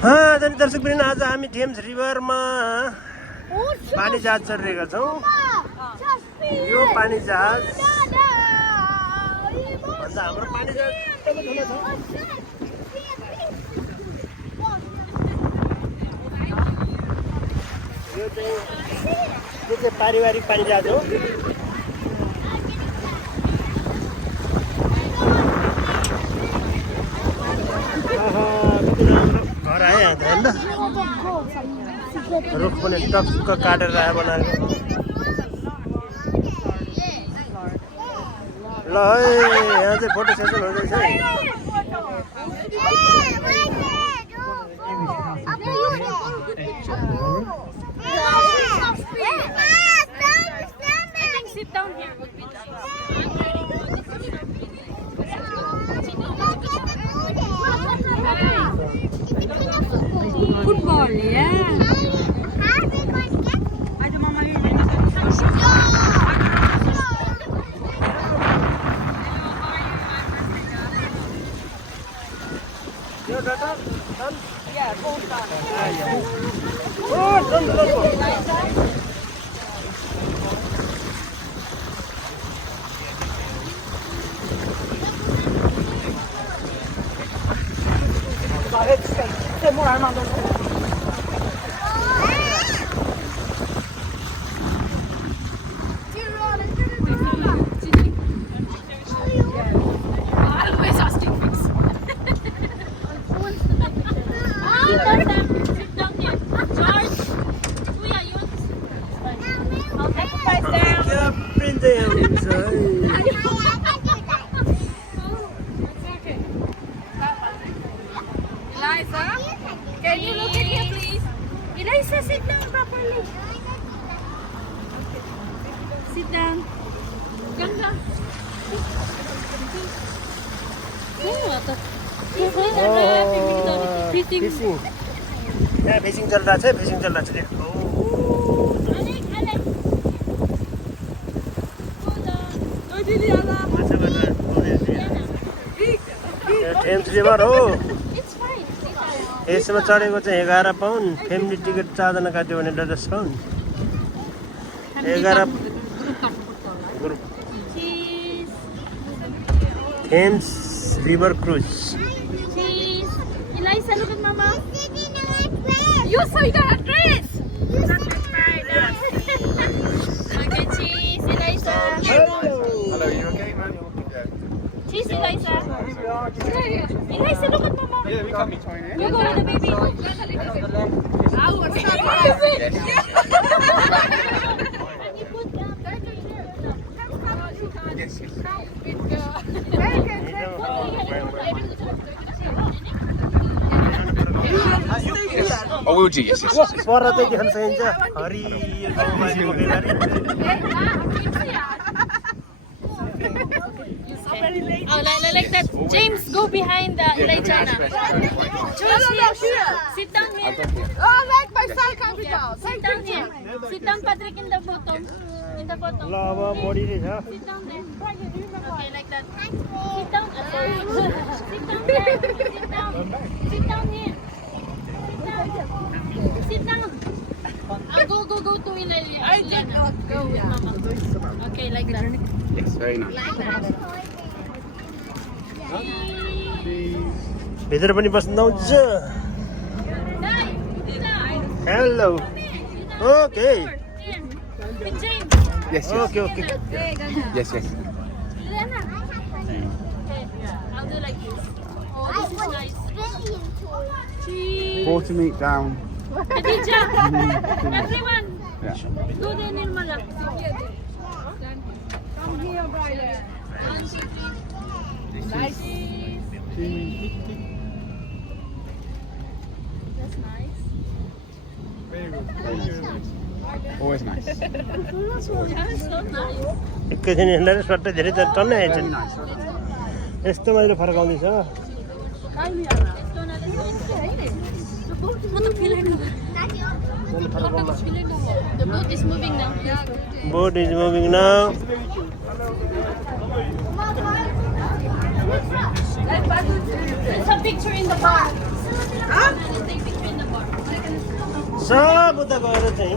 दर्शकवृन्द, आज हामी थेम्स रिभरमा पानी जहाज चढिरहेका छौँ। यो पानी जहाज भन्दा हाम्रो पानी जहाज यो चाहिँ पारिवारिक पानी जहाज हो। घर आयो यहाँ त होइन, रुख पनि टक्क काटेर आयो बनाएको। ल है, यहाँ चाहिँ फोटो सेसन हुँदैछ है। Football, yeah. Yeah, both done. Oh, done. More Armando. Always asking things. Sit down here. George, who are you? I'll take you guys down. Eliza, can you look at here, please? Eliza, sit down properly. Sit down. Ganda. Fishing यहाँ fishing चलिरहेको छ, fishing चलिरहेको छ। Thames river हो। यसमा चढेको चाहिँ 11 pound, family ticket 4 जना काट्यो भने 10 pound. 11 group Thames river cruise. Eliza, look at Mama. You saw that dress. Okay, cheese, Eliza. Hello, you okay, man? Yeah. Cheese, Eliza. Eliza, look at Mama. Yeah, we come between here. You go with the baby. Oh, we'll do, yes. पर चाहिँ देख्न सकिन्छ हरियो गाउँबारी Makaibari. Oh, like that. James, go behind Elijah. Sit down here. Oh, like my son can be down. Sit down here. Sit down, Patrick, in the photo. In the photo. ल अब बढिरहेछ। Sit down there. Okay, like that. Sit down. Sit down there. Sit down. Sit down here. Sit down. Go to Ilya. I cannot go with Mama. Okay, like that. Yes, very nice. भित्र पनि बस्न आउँछ। Hello. Okay. With James. Yes. Okay. Yes. Lena. Okay, I'll do like this. Oh, this is nice. Cheese. 40 meat down. Khadija. Everyone. Yeah. Go there, Nirmala. Come here, brother. Nice. That's nice. Very good. Always nice. Yeah, it's so nice. एकैछिन हिँड्दा सट्टै धेरै टन्नै आएछ नि। यस्तो मजाले फर्काउँदैछ। The boat is moving now. Boat is moving now. It's a picture in the park. Huh? सब उता गएर चाहिँ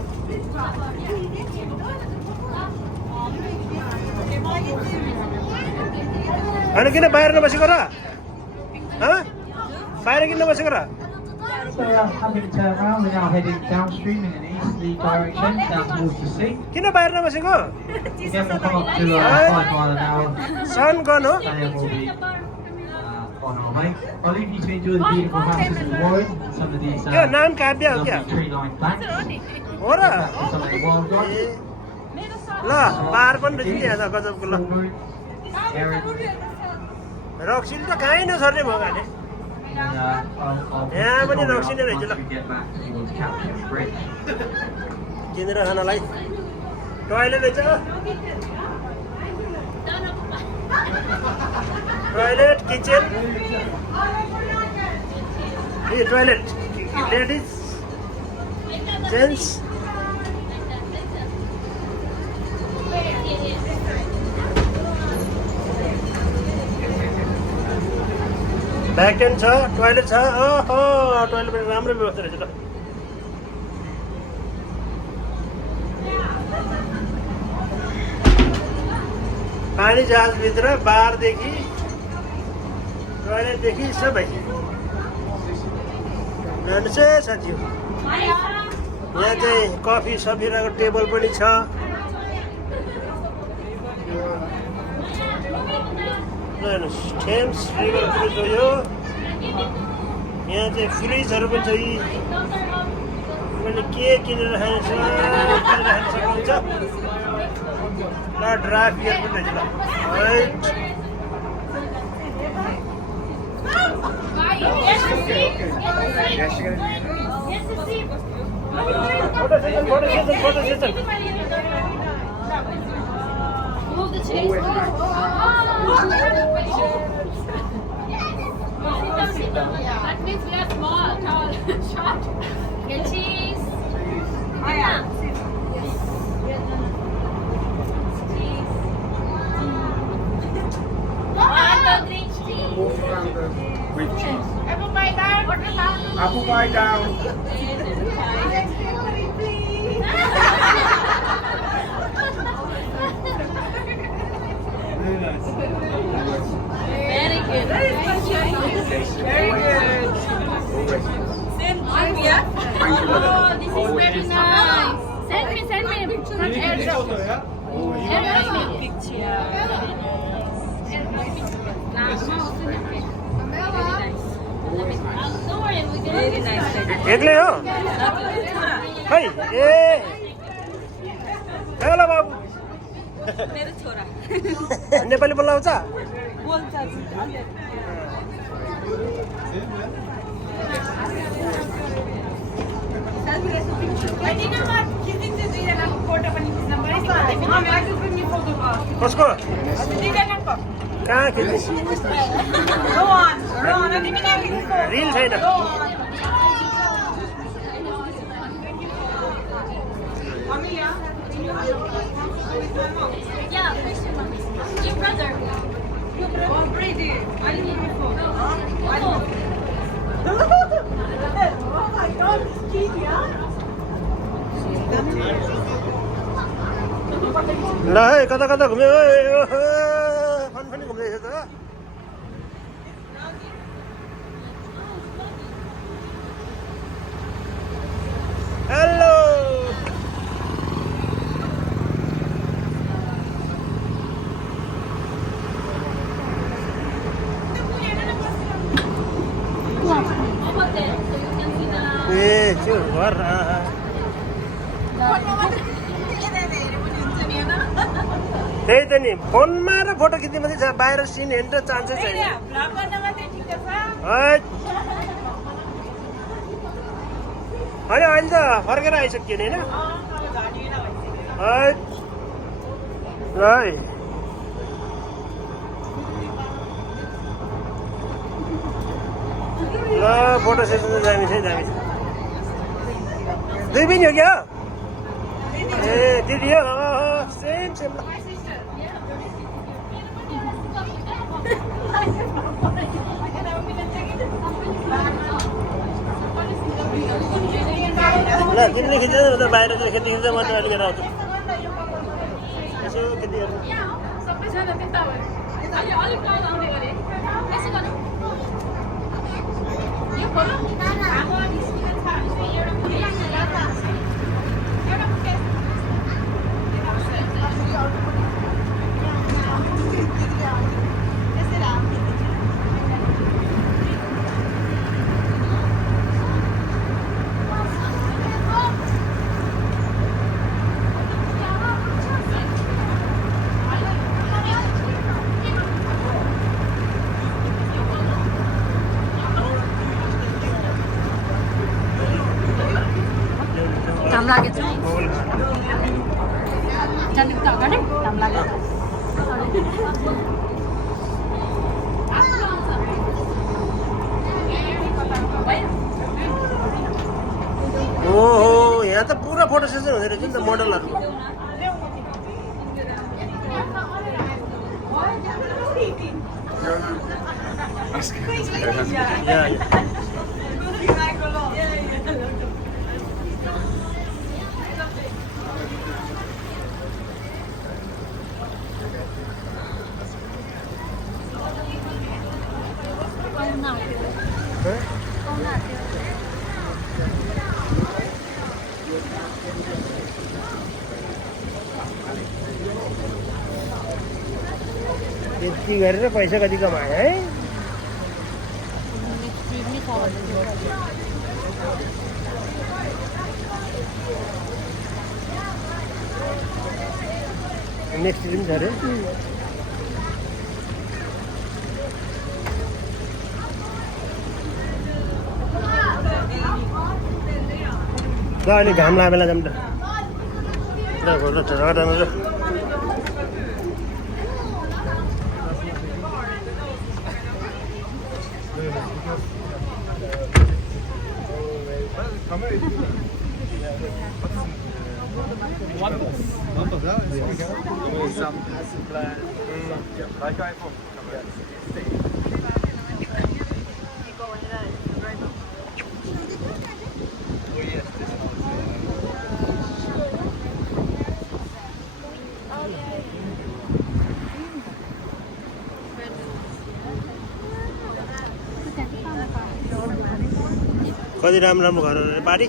होइन किन बाहिर नबसेको र बाहिर किन नबसेको र So having to turn around, we're now heading downstream in an easterly direction, down towards the sea. किन बाहिर नबसेको Again, we'll come up to 5 mile an hour. सन गन हो Then we'll be on our way. I'll leave you to enjoy the beautiful houses in Warren, some of these त्यो नाम काव्य हो क्या lovely tree-lined banks. हो र Back to some of the wildlife. ल पार पनि रहेछ नि यहाँ गजबको ल रक्सिन त कहीँ नसर्ने भयो भने यहाँ पनि रक्सिने रहेछ ल किनेर खानलाई टोइलेट रहेछ टोइलेट किचन ए toilet ladies gents back tent छ टोइलेट छ ओहो टोइलेट पनि राम्रो व्यवस्था रहेछ त पानी जहाजभित्र बारदेखि टोइलेटदेखि सबै नन्से साथी हो यहाँ चाहिँ कफी सफिराको टेबल पनि छ थेम्स रिभर क्रुज हो यो यहाँ चाहिँ फ्रिजहरू पनि छ यी मैले के किनेर खान सक्नुहुन्छ ल ड्राफ्ट बियर पनि रहेछ photo session Move the cheese. Sit down. That means we are small, tall, short. Get cheese. Yeah. Cheese. Green cheese. With cheese. Apple pie down. Apple pie down. Very good. Very good. Send me, yeah? Thank you, brother. Oh, this is very nice. Send me. Airdrop me picture. Don't worry, we get very nice. एक्लै हो खै ए hello बाबु मेरो छोरा नेपाली बोल्न आउँछ बोल्छ कसको कहाँ खिच्ने रिल छैन Yeah, your brother. Oh, pretty. I need your phone. Oh my God, cute, yeah? ल है कता कता घुम्यो फनफनी घुम्दैछ त hello Over there, so you can see the. ए त्यो घर त्यही त नि फोनमा र फोटो खिच्ने मात्रै छ बाहिर सिन हेर्न चान्सै छैन होइन अहिले त फर्केर आइसक्यो नि होइन है ल फोटो सेसन त दामी छ दामी छ दुई पनि हो क्या ए दिदी हो सेम सेम ल तिमीले खिच्दैन उता बाहिर चाहिँ खेती खिच्दा म त अलिकति आउँछु यसो खेती हेर्नु सबैजना त्यता भयो अलि अलि पाल आउने गरे यसो गर्नु यो खोलो हाम्रो निस्किन छ भने एउटा पुरी एउटा पुके काम लागेछ जाने त अगाडि काम लागेछ ओहो यहाँ त पुरा फोटो सेसन हुँदो रहेछ नि त मोडलहरूको त्यति गरेर पैसा कति कमायो है नेक्स्ट दिन छ अरे ल अहिले घाम लाग्यो बेला जाऊँ त ल घोड्नु झगडा कति राम्रो राम्रो घरहरू बारी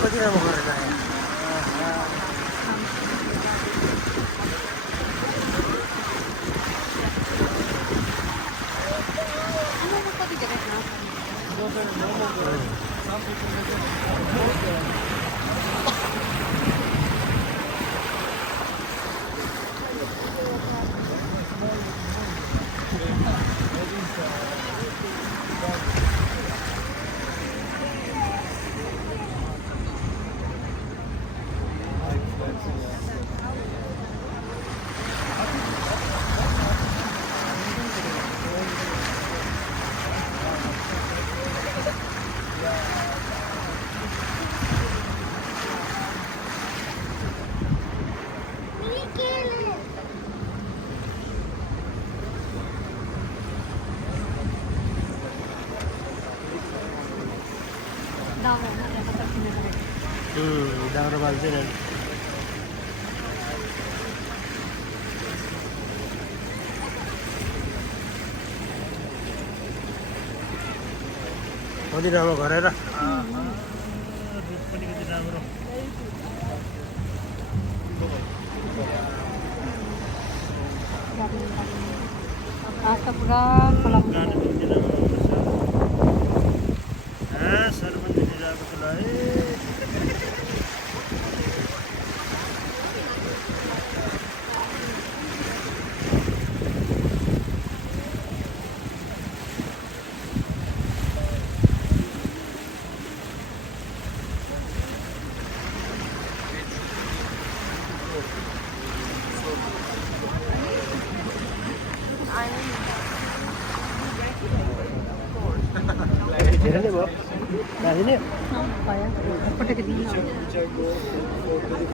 कति राम्रो गरेर दाउरा बाल्दैन कति राम्रो गरेर दुध पनि कति राम्रो पुरा खोला सरपञ्च जिल्लाको चुनाव धेरै नै भयो राखिदिने भयो